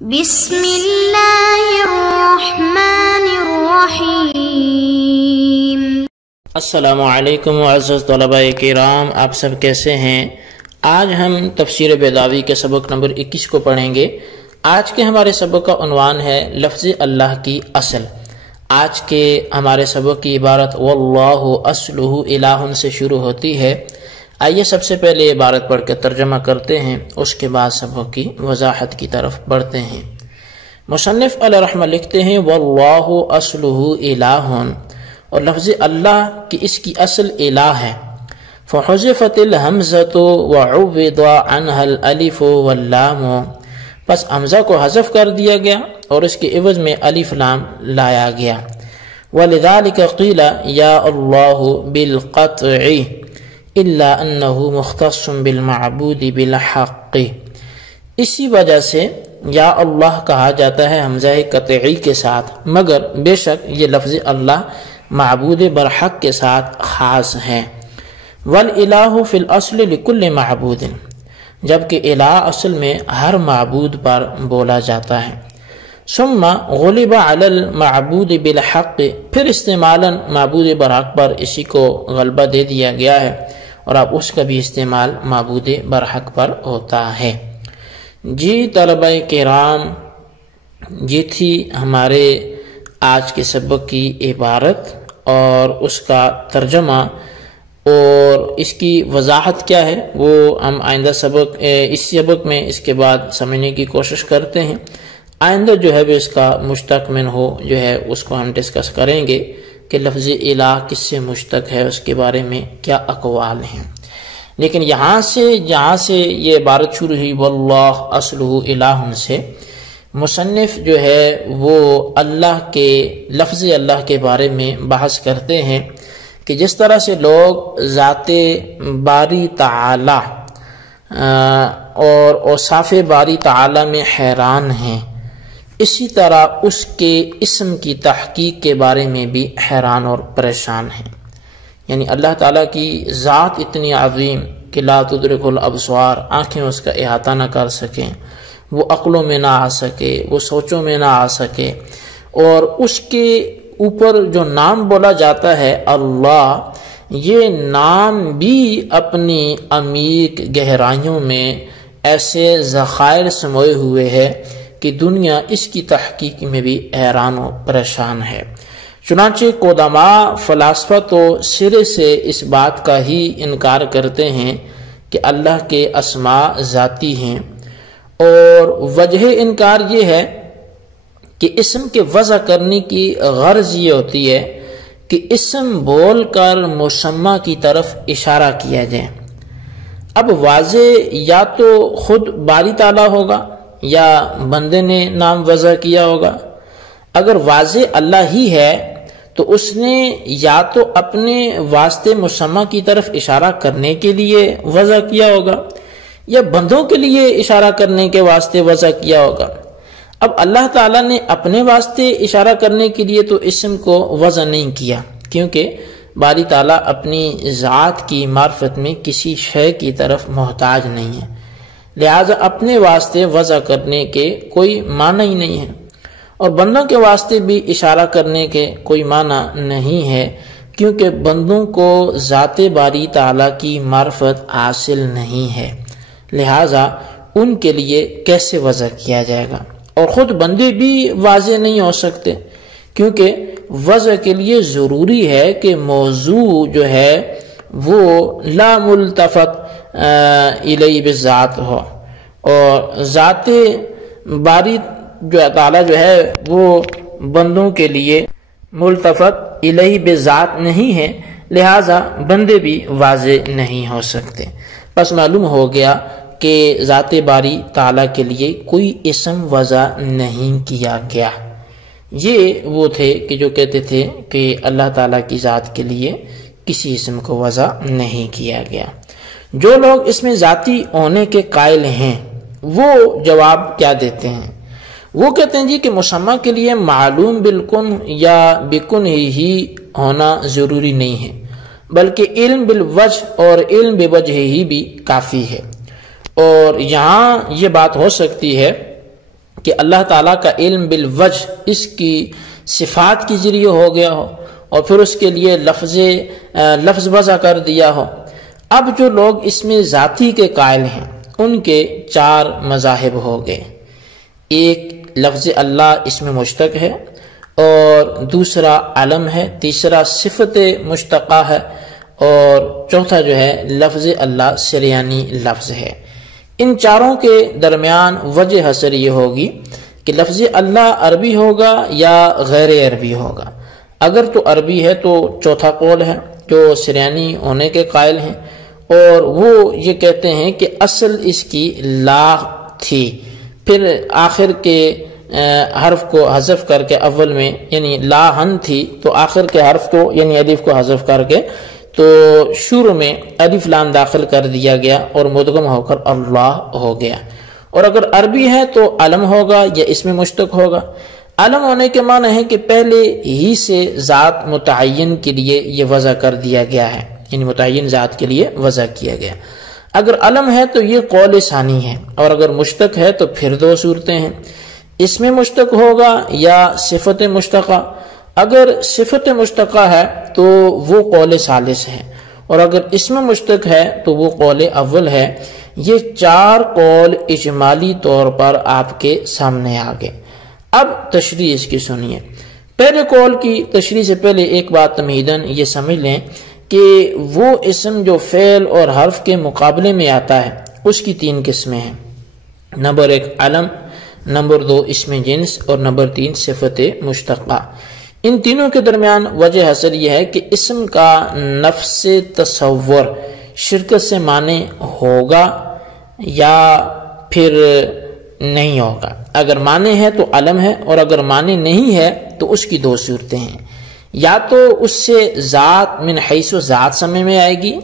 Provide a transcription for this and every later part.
بسم اللہ الرحمن الرحیم۔ السلام علیکم معزز طلباء کرام، آپ سب کیسے ہیں؟ آج ہم تفسیر بیضاوی کے سبق نمبر 21 کو پڑھیں گے۔ آج کے ہمارے سبق کا عنوان ہے لفظ اللہ کی اصل۔ آج کے ہمارے سبق کی عبارت واللہ اصلہ الہ سے شروع ہوتی ہے۔ آئیے سب سے پہلے عبارت پڑھ کے ترجمہ کرتے ہیں، اس کے بعد سبق کی وضاحت کی طرف بڑھتے ہیں۔ مصنف علیہ رحمہ لکھتے ہیں واللہ اصلہ الہ، اور لفظ اللہ کی اس کی اصل الہ ہے۔ فحذفت الحمزۃ وعوض عنها الالف واللام، پس حمزہ کو حذف کر دیا گیا اور اس کے عوض میں الف لام لایا گیا۔ ولذلك قیل یا اللہ بالقطع الا انه مختص بالمعبود بالحق، اسی وجہ سے یا اللہ کہا جاتا ہے حمزہ قطعی کے ساتھ، مگر بے شک یہ لفظ اللہ معبود برحق کے ساتھ خاص ہے۔ والالہ فی الاصل لکل معبود، جبکہ الہ اصل میں ہر معبود پر بولا جاتا ہے۔ ثم غلب علی المعبود بالحق، پھر استعمالا معبود برحق پر اسی کو غلبہ دے دیا گیا ہے، اور اب اس کا بھی استعمال معبود برحق پر ہوتا ہے۔ جی طلبہ کرام، یہ تھی ہمارے آج کے سبق کی عبارت اور اس کا ترجمہ، اور اس کی وضاحت کیا ہے وہ ہم آئندہ سبق اس سبق میں اس کے بعد سمجھنے کی کوشش کرتے ہیں۔ آئندہ جو ہے اس کا مشتق من ہو جو ہے اس کو ہم ڈسکس کریں گے کہ لفظ الہ کس سے مشتق ہے، اس کے بارے میں کیا اقوال ہیں۔ لیکن جہاں سے یہ عبارت شروع ہوئی واللہ اصلہ الہ سے، مصنف جو ہے وہ اللہ کے لفظ اللہ کے بارے میں بحث کرتے ہیں کہ جس طرح سے لوگ ذات باری تعالی اور اوصاف باری تعالی میں حیران ہیں، اسی طرح اس کے اسم کی تحقیق کے بارے میں بھی حیران اور پریشان ہیں۔ یعنی اللہ تعالیٰ کی ذات اتنی عظیم کہ لا تدرک الابصار، آنکھیں اس کا احاطہ نہ کر سکیں، وہ عقلوں میں نہ آ سکے، وہ سوچوں میں نہ آ سکے، اور اس کے اوپر جو نام بولا جاتا ہے اللہ، یہ نام بھی اپنی عمیق گہرائیوں میں ایسے ذخائر سموئے ہوئے ہے کہ دنیا اس کی تحقیق میں بھی حیران و پریشان ہے۔ چنانچہ قدما فلاسفہ تو سرے سے اس بات کا ہی انکار کرتے ہیں کہ اللہ کے اسماء ذاتی ہیں، اور وجہ انکار یہ ہے کہ اسم کے وضع کرنے کی غرض یہ ہوتی ہے کہ اسم بول کر مسمى کی طرف اشارہ کیا جائے۔ اب واضح یا تو خود باری تعالیٰ ہوگا یا بندے نے نام وضع کیا ہوگا۔ اگر واضح اللہ ہی ہے تو اس نے یا تو اپنے واسطے مسمى کی طرف اشارہ کرنے کے لیے وضع کیا ہوگا یا بندوں کے لیے اشارہ کرنے کے واسطے وضع کیا ہوگا۔ اب اللہ تعالیٰ نے اپنے واسطے اشارہ کرنے کے لیے تو اسم کو وضع نہیں کیا، کیونکہ باری تعالیٰ اپنی ذات کی معرفت میں کسی شے کی طرف محتاج نہیں ہے، لہذا اپنے واسطے وضع کرنے کے کوئی معنی ہی نہیں ہے، اور بندوں کے واسطے بھی اشارہ کرنے کے کوئی معنی نہیں ہے، کیونکہ بندوں کو ذات باری تعالیٰ کی معرفت حاصل نہیں ہے، لہذا ان کے لیے کیسے وضع کیا جائے گا۔ اور خود بندے بھی واضح نہیں ہو سکتے، کیونکہ وضع کے لیے ضروری ہے کہ موضوع جو ہے وہ لا ملتفت الیہ بالذات ہو، اور ذات باری جو تعالیٰ جو ہے وہ بندوں کے لیے ملتفت الیہ بالذات نہیں ہے، لہذا بندے بھی واضح نہیں ہو سکتے۔ پس معلوم ہو گیا کہ ذات باری تعالیٰ کے لیے کوئی اسم وضع نہیں کیا گیا۔ یہ وہ تھے کہ جو کہتے تھے کہ اللہ تعالیٰ کی ذات کے لیے کسی اسم کو وضع نہیں کیا گیا۔ جو لوگ اس میں ذاتی ہونے کے قائل ہیں وہ جواب کیا دیتے ہیں؟ وہ کہتے ہیں جی کہ مسمى کے لیے معلوم بالکن یا بکن ہی ہونا ضروری نہیں ہے، بلکہ علم بالوجہ اور علم بوجہ ہی بھی کافی ہے۔ اور یہاں یہ بات ہو سکتی ہے کہ اللہ تعالیٰ کا علم بالوجہ اس کی صفات کے ذریعے ہو گیا ہو اور پھر اس کے لیے لفظ وضع کر دیا ہو۔ اب جو لوگ اس میں ذاتی کے قائل ہیں ان کے 4 مذاہب ہو گئے۔ ایک لفظ اللہ اس میں مشتق ہے، اور دوسرا علم ہے، تیسرا صفت مشتقہ ہے، اور چوتھا جو ہے لفظ اللہ سریانی لفظ ہے۔ ان چاروں کے درمیان وجہ حسر یہ ہوگی کہ لفظ اللہ عربی ہوگا یا غیر عربی ہوگا۔ اگر تو عربی ہے تو چوتھا قول ہے جو سریانی ہونے کے قائل ہیں، اور وہ یہ کہتے ہیں کہ اصل اس کی لا تھی، پھر آخر کے حرف کو حذف کر کے اول میں یعنی لا ہن تھی تو آخر کے حرف کو یعنی الف کو حذف کر کے تو شروع میں الف لام داخل کر دیا گیا اور مدغم ہو کر اللہ ہو گیا۔ اور اگر عربی ہے تو علم ہوگا یا اس میں مشتق ہوگا۔ علم ہونے کے معنی ہے کہ پہلے ہی سے ذات متعین کے لیے یہ وضع کر دیا گیا ہے، یعنی متعین ذات کے لیے وضع کیا گیا۔ اگر علم ہے تو یہ قول ثانی ہے، اور اگر مشتق ہے تو پھر 2 صورتیں ہیں، اس میں مشتق ہوگا یا صفت مشتقہ۔ اگر صفت مشتقہ ہے تو وہ قول ثالث ہے، اور اگر اس میں مشتق ہے تو وہ قول اول ہے۔ یہ 4 قول اجمالی طور پر آپ کے سامنے آ گئے۔ اب تشریح اس کی سنیے۔ پہلے قول کی تشریح سے پہلے ایک بات تمہیداً یہ سمجھ لیں کہ وہ اسم جو فعل اور حرف کے مقابلے میں آتا ہے اس کی 3 قسمیں ہیں۔ نمبر 1 علم، نمبر 2 اسم جنس، اور نمبر 3 صفت مشتقہ۔ ان تینوں کے درمیان وجہ حاصل یہ ہے کہ اسم کا نفس تصور شرکت سے معنی ہوگا یا پھر نہیں ہوگا۔ اگر معنی ہے تو علم ہے، اور اگر معنی نہیں ہے تو اس کی 2 صورتیں ہیں، یا تو اس سے ذات من حیث و ذات سمجھ میں آئے گی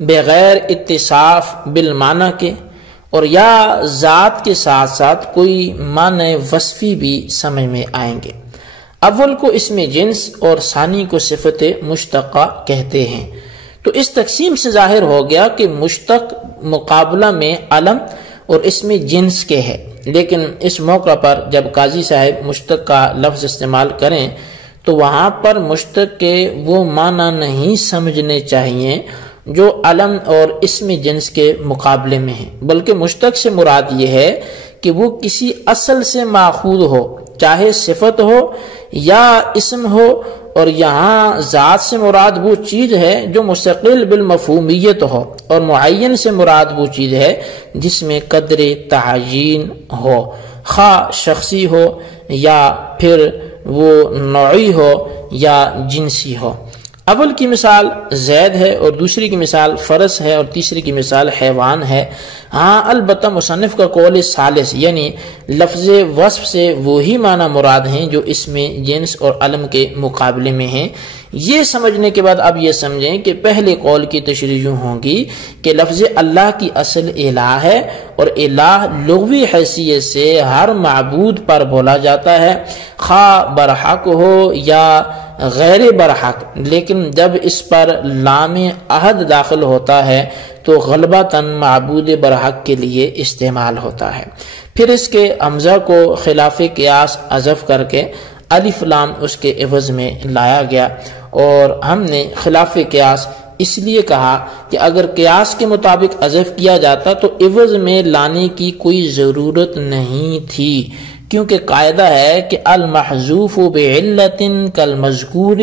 بغیر اتصاف بالمعنی کے، اور یا ذات کے ساتھ ساتھ کوئی معنی وصفی بھی سمجھ میں آئیں گے۔ اول کو اسم جنس اور ثانی کو صفت مشتقہ کہتے ہیں۔ تو اس تقسیم سے ظاہر ہو گیا کہ مشتق مقابلہ میں علم اور اسم جنس کے ہے، لیکن اس موقع پر جب قاضی صاحب مشتق کا لفظ استعمال کریں تو وہاں پر مشتق کے وہ معنی نہیں سمجھنے چاہیے جو علم اور اسم جنس کے مقابلے میں ہیں، بلکہ مشتق سے مراد یہ ہے کہ وہ کسی اصل سے ماخوذ ہو، چاہے صفت ہو یا اسم ہو، اور یہاں ذات سے مراد وہ چیز ہے جو مستقل بالمفہومیت ہو، اور معین سے مراد وہ چیز ہے جس میں قدر تعین ہو، خواہ شخصی ہو یا پھر وہ نوعی ہو یا جنسی ہو۔ اول کی مثال زید ہے، اور دوسری کی مثال فرس ہے، اور تیسری کی مثال حیوان ہے۔ ہاں البتہ مصنف کا قول ثالث یعنی لفظ وصف سے وہی معنی مراد ہیں جو اس میں جنس اور علم کے مقابلے میں ہیں۔ یہ سمجھنے کے بعد اب یہ سمجھیں کہ پہلے قول کی تشریح ہوں گی کہ لفظ اللہ کی اصل الہ ہے، اور الہ لغوی حیثیت سے ہر معبود پر بولا جاتا ہے، خواہ برحق ہو یا غیر برحق، لیکن جب اس پر لام عہد داخل ہوتا ہے تو غالباً معبود برحق کے لیے استعمال ہوتا ہے۔ پھر اس کے حمزہ کو خلاف قیاس حذف کر کے الف لام اس کے عوض میں لایا گیا، اور ہم نے خلاف قیاس اس لیے کہا کہ اگر قیاس کے مطابق حذف کیا جاتا تو عوض میں لانے کی کوئی ضرورت نہیں تھی، کیونکہ قاعدہ ہے کہ المحذوف بعلت کالمذکور،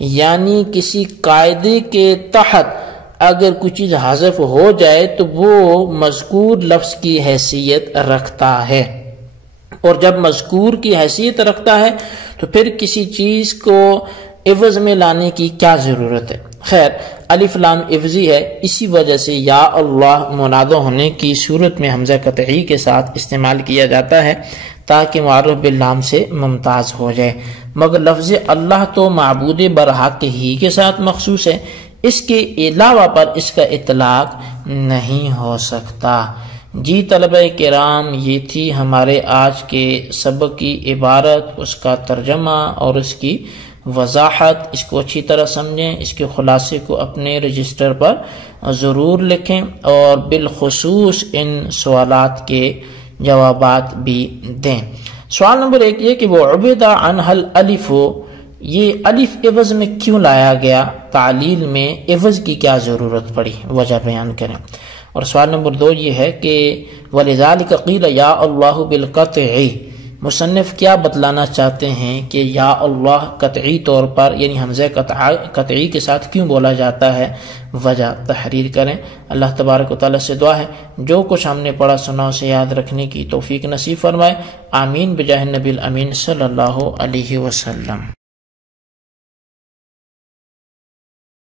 یعنی کسی قاعدے کے تحت اگر کوئی چیز حذف ہو جائے تو وہ مذکور لفظ کی حیثیت رکھتا ہے، اور جب مذکور کی حیثیت رکھتا ہے تو پھر کسی چیز کو عوض میں لانے کی کیا ضرورت ہے۔ خیر الف لام عوضی ہے، اسی وجہ سے یا اللہ منادہ ہونے کی صورت میں حمزہ قطعی کے ساتھ استعمال کیا جاتا ہے تاکہ معرف باللام سے ممتاز ہو جائے، مگر لفظ اللہ تو معبود برحق ہی کے ساتھ مخصوص ہے، اس کے علاوہ پر اس کا اطلاق نہیں ہو سکتا۔ جی طلبہ کرام، یہ تھی ہمارے آج کے سبق کی عبارت، اس کا ترجمہ اور اس کی وضاحت۔ اس کو اچھی طرح سمجھیں، اس کے خلاصے کو اپنے رجسٹر پر ضرور لکھیں، اور بالخصوص ان سوالات کے جوابات بھی دیں۔ سوال نمبر 1 یہ کہ وہ عبیدہ عنہ الالف، یہ الف عوض میں کیوں لایا گیا، تعلیل میں عوض کی کیا ضرورت پڑی، وجہ بیان کریں۔ اور سوال نمبر 2 یہ ہے کہ وَلِذَلِكَ قِيلَ یا اللہ بالقطع، مصنف کیا بتلانا چاہتے ہیں کہ یا اللہ قطعی طور پر یعنی حمزہ قطعی کے ساتھ کیوں بولا جاتا ہے، وجہ تحریر کریں۔ اللہ تبارک و تعالیٰ سے دعا ہے جو کچھ ہم نے پڑھا سنا اسے یاد رکھنے کی توفیق نصیب فرمائے، آمین بجاہ نبی الامین صلی اللہ علیہ وسلم۔